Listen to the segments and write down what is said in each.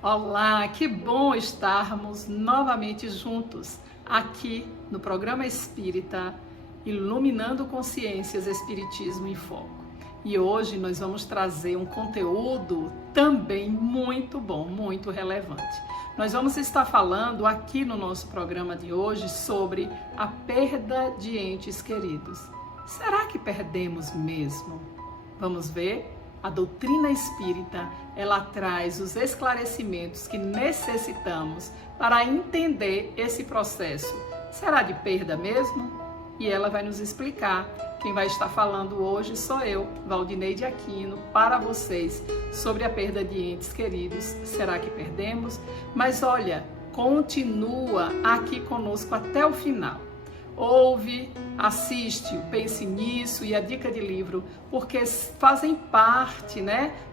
Olá, que bom estarmos novamente juntos aqui no programa Espírita Iluminando Consciências Espiritismo em Foco. E hoje nós vamos trazer um conteúdo também muito bom, muito relevante. Nós vamos estar falando aqui no nosso programa de hoje sobre a perda de entes queridos. Será que perdemos mesmo? Vamos ver? A doutrina espírita, ela traz os esclarecimentos que necessitamos para entender esse processo. Será de perda mesmo? E ela vai nos explicar. Quem vai estar falando hoje sou eu, Valdineide Aquino, para vocês sobre a perda de entes queridos. Será que perdemos? Mas olha, continua aqui conosco até o final. Ouve, assiste, pense nisso e a dica de livro, porque fazem parte,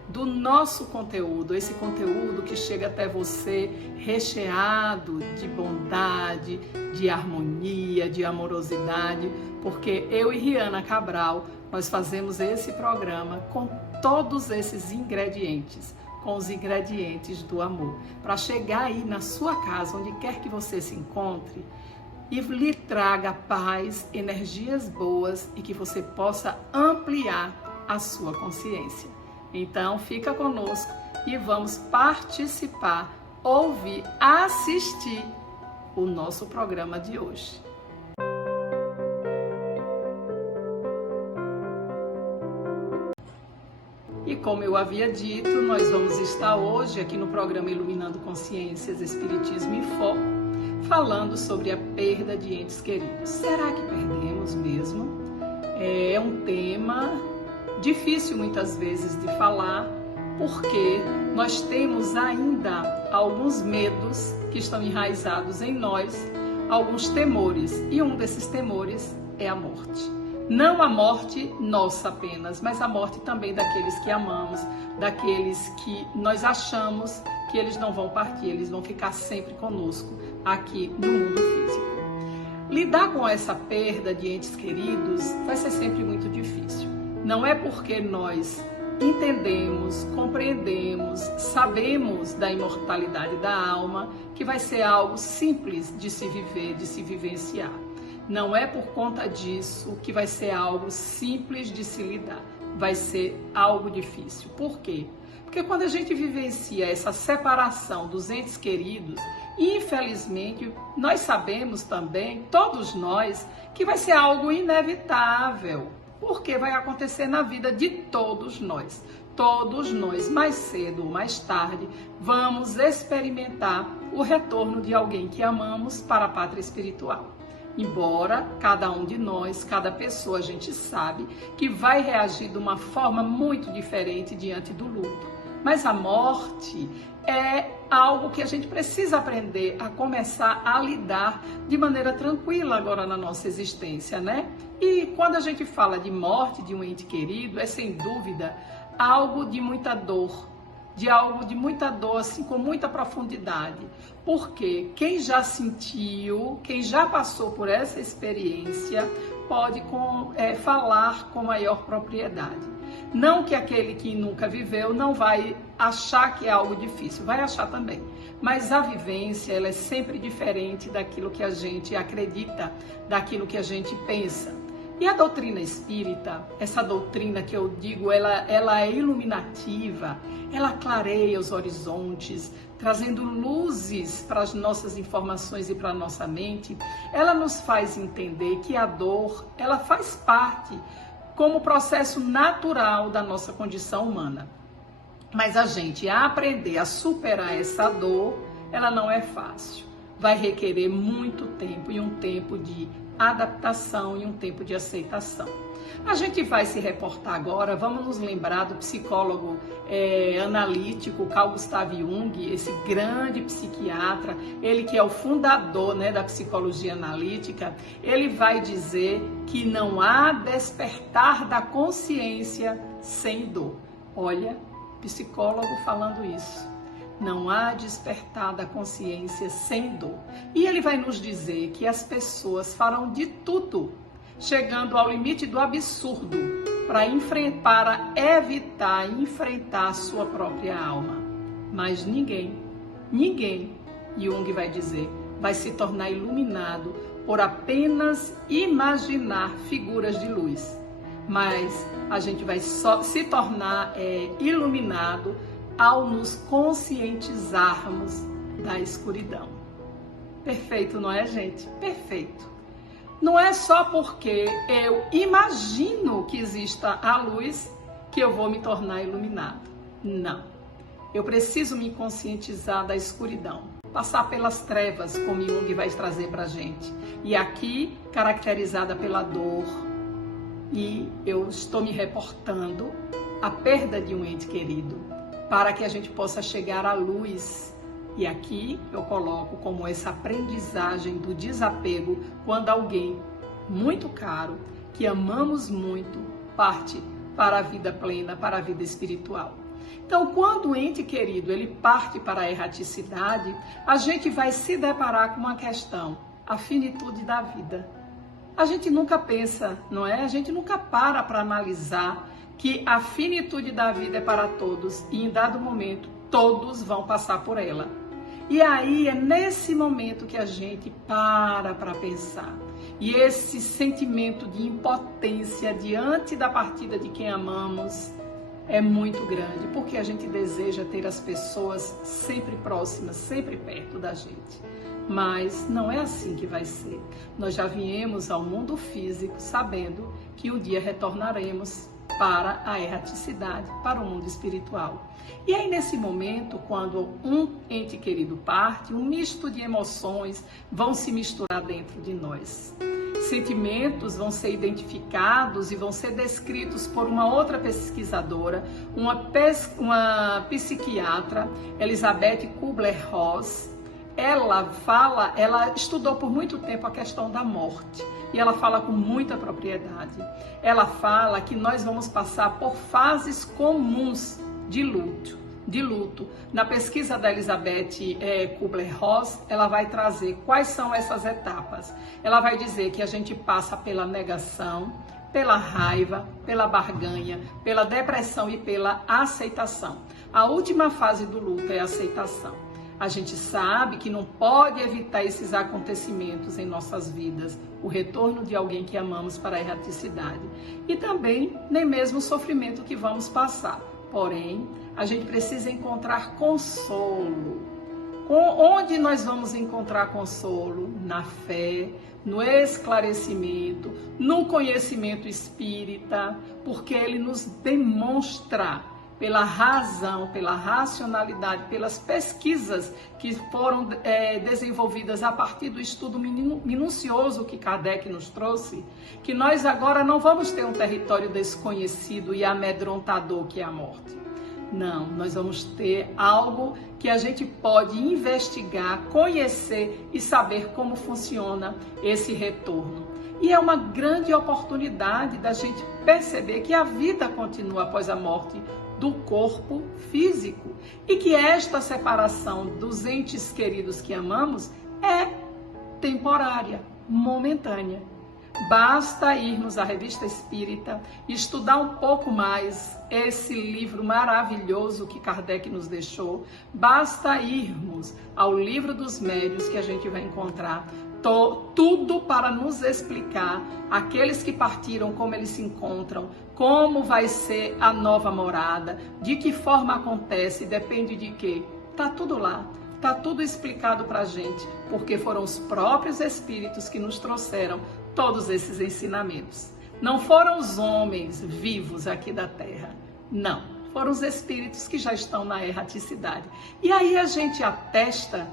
do nosso conteúdo, esse conteúdo que chega até você recheado de bondade, de harmonia, de amorosidade, porque eu e Riana Cabral, nós fazemos esse programa com todos esses ingredientes, com os ingredientes do amor, para chegar aí na sua casa, onde quer que você se encontre, e lhe traga paz, energias boas e que você possa ampliar a sua consciência. Então, fica conosco e vamos participar, ouvir, assistir o nosso programa de hoje. E como eu havia dito, nós vamos estar hoje aqui no programa Iluminando Consciências, Espiritismo em Foco, falando sobre a perda de entes queridos. Será que perdemos mesmo? É um tema difícil muitas vezes de falar, porque nós temos ainda alguns medos que estão enraizados em nós, alguns temores, e um desses temores é a morte. Não a morte nossa apenas, mas a morte também daqueles que amamos, daqueles que nós achamos que eles não vão partir, eles vão ficar sempre conosco aqui no mundo físico. Lidar com essa perda de entes queridos vai ser sempre muito difícil. Não é porque nós entendemos, compreendemos, sabemos da imortalidade da alma que vai ser algo simples de se viver, de se vivenciar. Não é por conta disso que vai ser algo simples de se lidar. Vai ser algo difícil. Por quê? Porque quando a gente vivencia essa separação dos entes queridos, infelizmente, nós sabemos também, todos nós, que vai ser algo inevitável. Porque vai acontecer na vida de todos nós. Todos nós, mais cedo ou mais tarde, vamos experimentar o retorno de alguém que amamos para a pátria espiritual. Embora cada um de nós, cada pessoa, a gente sabe que vai reagir de uma forma muito diferente diante do luto. Mas a morte é algo que a gente precisa aprender a começar a lidar de maneira tranquila agora na nossa existência, E quando a gente fala de morte de um ente querido, é sem dúvida algo de muita dor. De algo de muita dor, assim, com muita profundidade. Porque quem já sentiu, quem já passou por essa experiência, pode falar com maior propriedade. Não que aquele que nunca viveu não vai achar que é algo difícil, vai achar também. Mas a vivência, ela é sempre diferente daquilo que a gente acredita, daquilo que a gente pensa. E a doutrina espírita, essa doutrina que eu digo, ela é iluminativa, ela clareia os horizontes, trazendo luzes para as nossas informações e para a nossa mente. Ela nos faz entender que a dor, ela faz parte como processo natural da nossa condição humana. Mas a gente aprender a superar essa dor, ela não é fácil. Vai requerer muito tempo e um tempo de adaptação e um tempo de aceitação. A gente vai se reportar agora, vamos nos lembrar do psicólogo analítico Carl Gustav Jung, esse grande psiquiatra, ele que é o fundador da psicologia analítica. Ele vai dizer que não há despertar da consciência sem dor. Olha, psicólogo falando isso. Não há despertar da consciência sem dor. E ele vai nos dizer que as pessoas farão de tudo, chegando ao limite do absurdo, para evitar enfrentar a sua própria alma. Mas ninguém Ninguém, Jung vai dizer, vai se tornar iluminado por apenas imaginar figuras de luz. Mas a gente vai só se tornar iluminado ao nos conscientizarmos da escuridão. Perfeito, não é, gente? Perfeito. Não é só porque eu imagino que exista a luz que eu vou me tornar iluminado. Não. Eu preciso me conscientizar da escuridão. Passar pelas trevas, como Jung vai trazer pra gente. E aqui, caracterizada pela dor. E eu estou me reportando à perda de um ente querido, para que a gente possa chegar à luz. E aqui eu coloco como essa aprendizagem do desapego quando alguém muito caro, que amamos muito, parte para a vida plena, para a vida espiritual. Então, quando o ente querido ele parte para a erraticidade, a gente vai se deparar com uma questão, a finitude da vida. A gente nunca pensa, não é? A gente nunca para analisar que a finitude da vida é para todos e em dado momento todos vão passar por ela. E aí é nesse momento que a gente para pensar. E esse sentimento de impotência diante da partida de quem amamos é muito grande, porque a gente deseja ter as pessoas sempre próximas, sempre perto da gente. Mas não é assim que vai ser. Nós já viemos ao mundo físico sabendo que um dia retornaremos para a erraticidade, para o mundo espiritual. E aí nesse momento, quando um ente querido parte, um misto de emoções vão se misturar dentro de nós. Sentimentos vão ser identificados e vão ser descritos por uma outra pesquisadora, uma psiquiatra, Elisabeth Kübler-Ross. Ela estudou por muito tempo a questão da morte e ela fala com muita propriedade. Ela fala que nós vamos passar por fases comuns de luto. Na pesquisa da Elisabeth Kübler-Ross, ela vai trazer quais são essas etapas. Ela vai dizer que a gente passa pela negação, pela raiva, pela barganha, pela depressão e pela aceitação. A última fase do luto é a aceitação. A gente sabe que não pode evitar esses acontecimentos em nossas vidas, o retorno de alguém que amamos para a erraticidade e também nem mesmo o sofrimento que vamos passar. Porém, a gente precisa encontrar consolo. Onde nós vamos encontrar consolo? Na fé, no esclarecimento, no conhecimento espírita, porque ele nos demonstra pela razão, pela racionalidade, pelas pesquisas que foram desenvolvidas a partir do estudo minucioso que Kardec nos trouxe, que nós agora não vamos ter um território desconhecido e amedrontador que é a morte. Não, nós vamos ter algo que a gente pode investigar, conhecer e saber como funciona esse retorno. E é uma grande oportunidade da gente perceber que a vida continua após a morte do corpo físico e que esta separação dos entes queridos que amamos é temporária, momentânea. Basta irmos à Revista Espírita, estudar um pouco mais esse livro maravilhoso que Kardec nos deixou. Basta irmos ao Livro dos Médiuns que a gente vai encontrar tudo para nos explicar aqueles que partiram, como eles se encontram, como vai ser a nova morada, de que forma acontece, depende de quê. Tá tudo lá. Está tudo explicado para a gente, porque foram os próprios espíritos que nos trouxeram todos esses ensinamentos. Não foram os homens vivos aqui da Terra, não. Foram os espíritos que já estão na erraticidade. E aí a gente atesta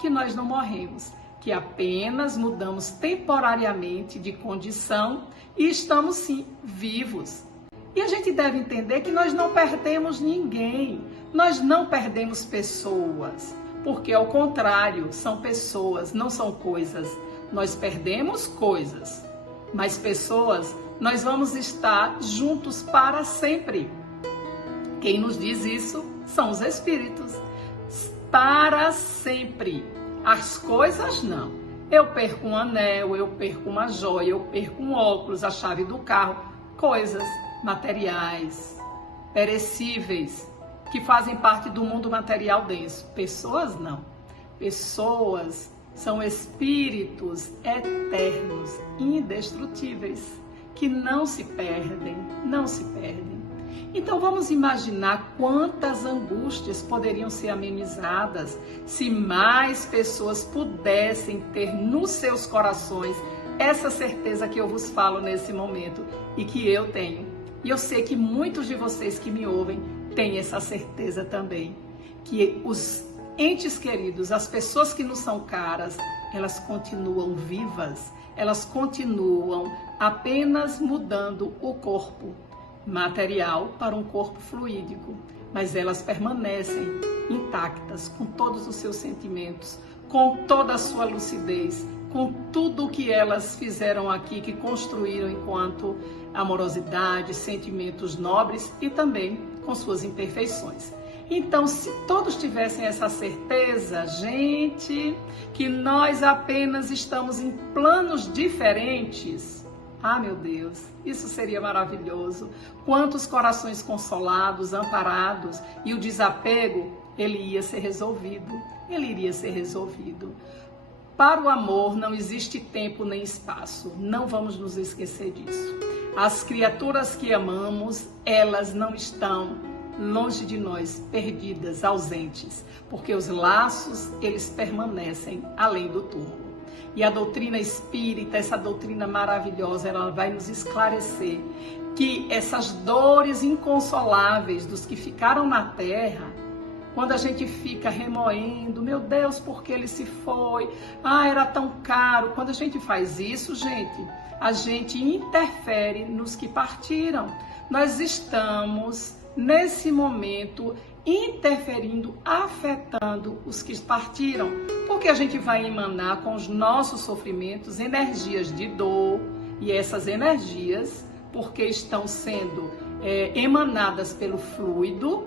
que nós não morremos, que apenas mudamos temporariamente de condição e estamos sim vivos. E a gente deve entender que nós não perdemos ninguém, nós não perdemos pessoas. Porque, ao contrário, são pessoas, não são coisas. Nós perdemos coisas, mas pessoas, nós vamos estar juntos para sempre. Quem nos diz isso são os espíritos. Para sempre. As coisas não. Eu perco um anel, eu perco uma joia, eu perco um óculos, a chave do carro. Coisas materiais, perecíveis, que fazem parte do mundo material denso. Pessoas não. Pessoas são espíritos eternos, indestrutíveis, que não se perdem, não se perdem. Então vamos imaginar quantas angústias poderiam ser amenizadas se mais pessoas pudessem ter nos seus corações essa certeza que eu vos falo nesse momento e que eu tenho. E eu sei que muitos de vocês que me ouvem têm essa certeza também, que os entes queridos, as pessoas que nos são caras, elas continuam vivas, elas continuam apenas mudando o corpo material para um corpo fluídico, mas elas permanecem intactas com todos os seus sentimentos, com toda a sua lucidez, com tudo o que elas fizeram aqui, que construíram enquanto amorosidade, sentimentos nobres e também com suas imperfeições. Então, se todos tivessem essa certeza, gente, que nós apenas estamos em planos diferentes, ah, meu Deus, isso seria maravilhoso. Quantos corações consolados, amparados, e o desapego, ele ia ser resolvido. Ele iria ser resolvido. Para o amor não existe tempo nem espaço. Não vamos nos esquecer disso. As criaturas que amamos, elas não estão longe de nós, perdidas, ausentes, porque os laços, eles permanecem além do túmulo. E a doutrina espírita, essa doutrina maravilhosa, ela vai nos esclarecer que essas dores inconsoláveis dos que ficaram na terra, quando a gente fica remoendo, meu Deus, por que ele se foi? Ah, era tão caro. Quando a gente faz isso, gente, a gente interfere nos que partiram. Nós estamos, nesse momento, interferindo, afetando os que partiram, porque a gente vai emanar com os nossos sofrimentos energias de dor, e essas energias, porque estão sendo emanadas pelo fluido,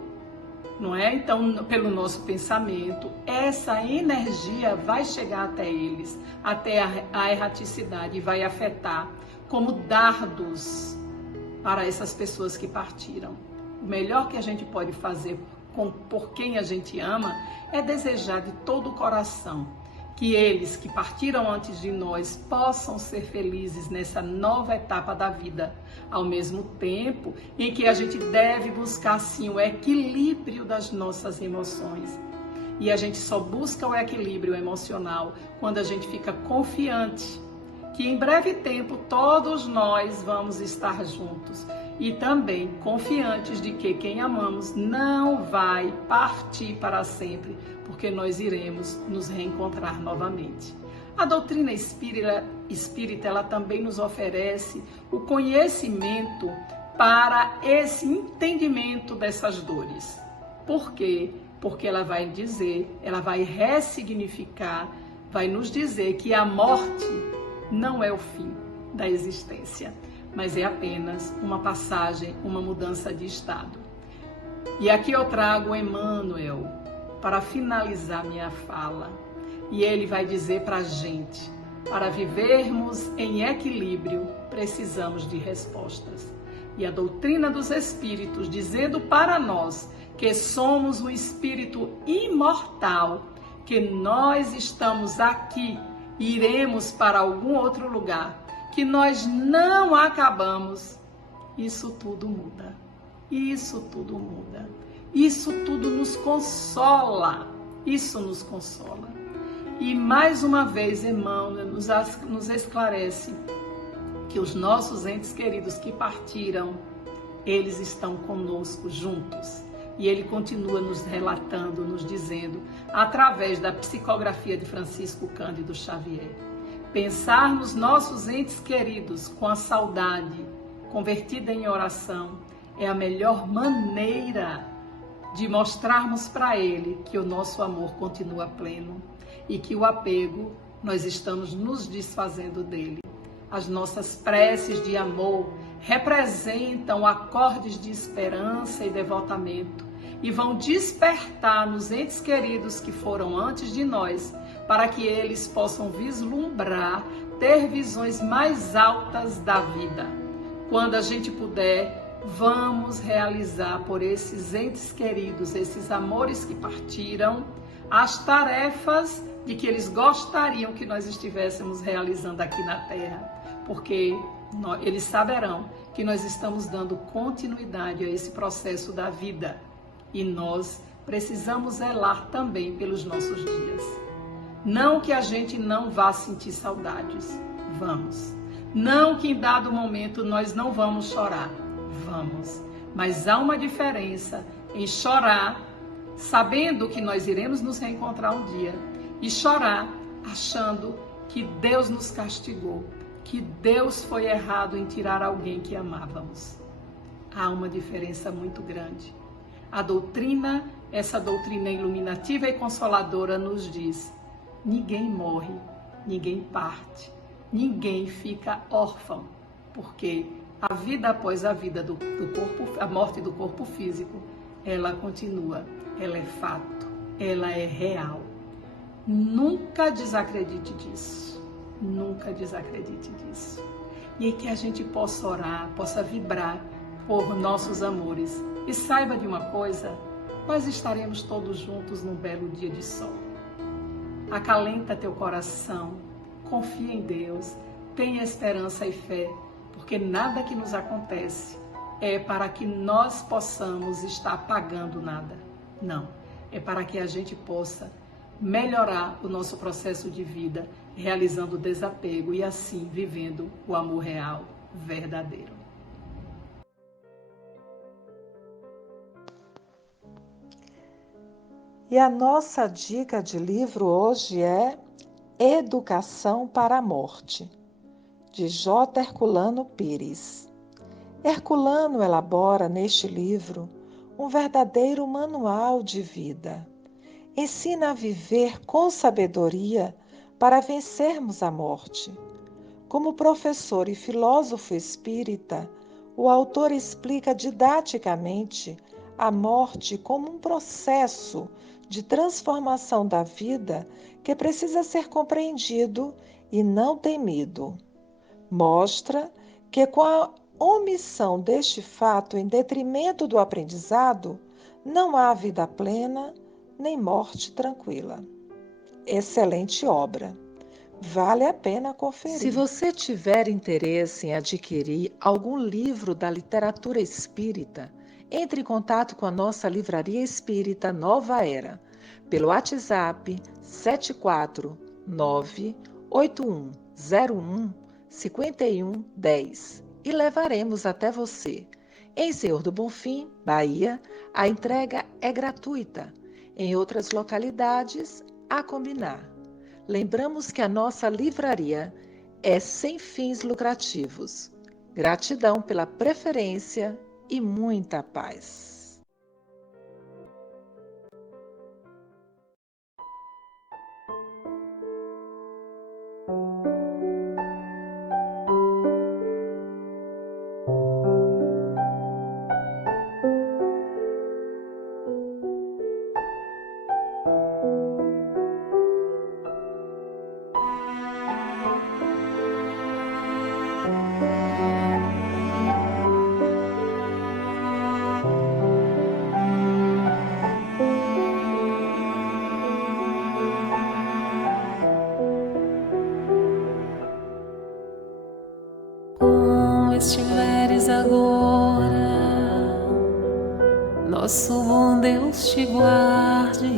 não é? Então, pelo nosso pensamento, essa energia vai chegar até eles, até a erraticidade, e vai afetar como dardos para essas pessoas que partiram. O melhor que a gente pode fazer por quem a gente ama é desejar de todo o coração que eles que partiram antes de nós possam ser felizes nessa nova etapa da vida, ao mesmo tempo em que a gente deve buscar sim o equilíbrio das nossas emoções. E a gente só busca o equilíbrio emocional quando a gente fica confiante que em breve tempo todos nós vamos estar juntos. E também confiantes de que quem amamos não vai partir para sempre, porque nós iremos nos reencontrar novamente. A doutrina espírita ela também nos oferece o conhecimento para esse entendimento dessas dores. Por quê? Porque ela vai dizer, ela vai ressignificar, vai nos dizer que a morte não é o fim da existência, mas é apenas uma passagem, uma mudança de estado. E aqui eu trago Emmanuel para finalizar minha fala. E ele vai dizer para a gente, para vivermos em equilíbrio, precisamos de respostas. E a doutrina dos espíritos, dizendo para nós que somos um espírito imortal, que nós estamos aqui, iremos para algum outro lugar, que nós não acabamos, isso tudo muda. Isso tudo muda. Isso tudo nos consola. Isso nos consola. E mais uma vez, Emmanuel nos esclarece que os nossos entes queridos que partiram, eles estão conosco juntos. E ele continua nos relatando, nos dizendo, através da psicografia de Francisco Cândido Xavier, pensar nos nossos entes queridos com a saudade convertida em oração é a melhor maneira de mostrarmos para ele que o nosso amor continua pleno e que o apego, nós estamos nos desfazendo dele. As nossas preces de amor representam acordes de esperança e devotamento e vão despertar nos entes queridos que foram antes de nós, para que eles possam vislumbrar, ter visões mais altas da vida. Quando a gente puder, vamos realizar por esses entes queridos, esses amores que partiram, as tarefas de que eles gostariam que nós estivéssemos realizando aqui na Terra, porque eles saberão que nós estamos dando continuidade a esse processo da vida e nós precisamos zelar também pelos nossos dias. Não que a gente não vá sentir saudades, vamos. Não que em dado momento nós não vamos chorar, vamos. Mas há uma diferença em chorar sabendo que nós iremos nos reencontrar um dia e chorar achando que Deus nos castigou, que Deus foi errado em tirar alguém que amávamos. Há uma diferença muito grande. A doutrina, essa doutrina iluminativa e consoladora nos diz: ninguém morre, ninguém parte, ninguém fica órfão, porque a vida após a vida do corpo, a morte do corpo físico, ela continua, ela é fato, ela é real. Nunca desacredite disso, nunca desacredite disso. E que a gente possa orar, possa vibrar por nossos amores. E saiba de uma coisa, nós estaremos todos juntos num belo dia de sol. Acalenta teu coração, confia em Deus, tenha esperança e fé, porque nada que nos acontece é para que nós possamos estar pagando nada. Não, é para que a gente possa melhorar o nosso processo de vida, realizando o desapego e assim vivendo o amor real, verdadeiro. E a nossa dica de livro hoje é Educação para a Morte, de J. Herculano Pires. Herculano elabora neste livro um verdadeiro manual de vida. Ensina a viver com sabedoria para vencermos a morte. Como professor e filósofo espírita, o autor explica didaticamente a morte como um processo de transformação da vida que precisa ser compreendido e não temido. Mostra que com a omissão deste fato em detrimento do aprendizado, não há vida plena nem morte tranquila. Excelente obra. Vale a pena conferir. Se você tiver interesse em adquirir algum livro da literatura espírita, entre em contato com a nossa livraria espírita Nova Era, pelo WhatsApp 749-8101-5110 e levaremos até você. Em Senhor do Bonfim, Bahia, a entrega é gratuita. Em outras localidades, a combinar. Lembramos que a nossa livraria é sem fins lucrativos. Gratidão pela preferência e muita paz. Estiveres agora, nosso bom Deus te guarde.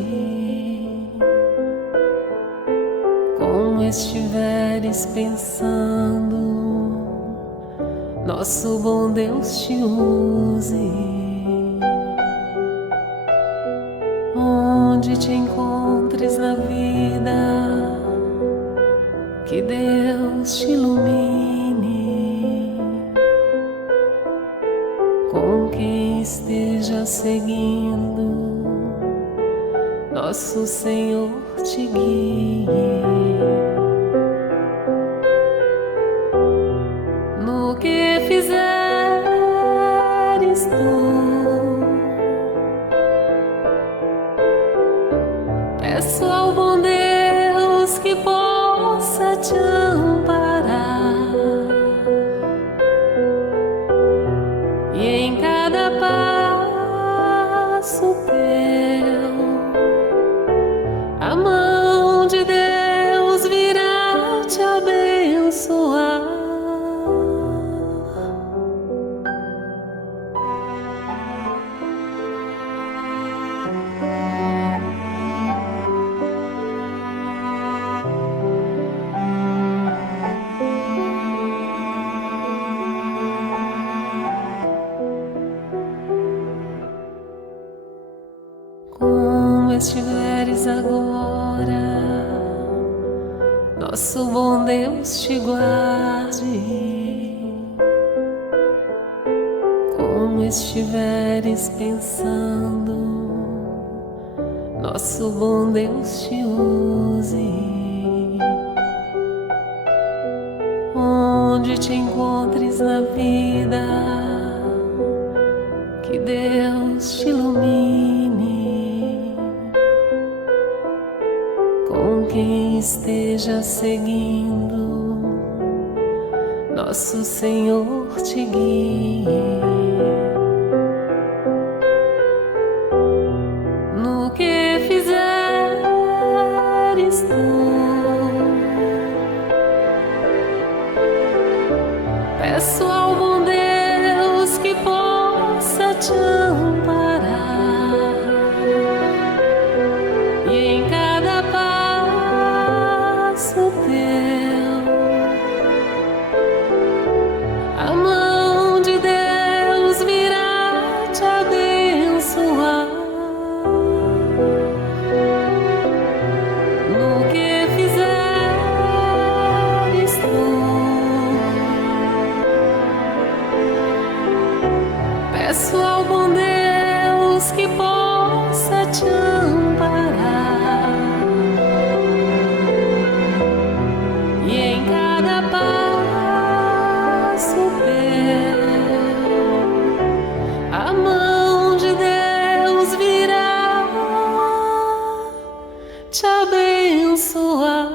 Como estiveres pensando, nosso bom Deus te use. Onde te encontres na vida, que Deus te ilumine. Com quem esteja seguindo, nosso Senhor te guie. No que fizeres tu, peço ao bom Deus que possa te amparar e em cada passo teu a mão de Deus virá te abençoar. Como estiveres agora, nosso bom Deus te guarde. Como estiveres pensando, nosso bom Deus te use. Onde te encontres na vida, que Deus te ilumine. Com quem esteja seguindo, nosso Senhor te guie. No que fizeres tu, peço ao bom Deus que possa te amparar, e em cada passo teu a mão de Deus virá te abençoar. No que fizeres tu, peço ao bom Deus que possa te amparar, e em cada passo teu a mão de Deus virá te abençoar.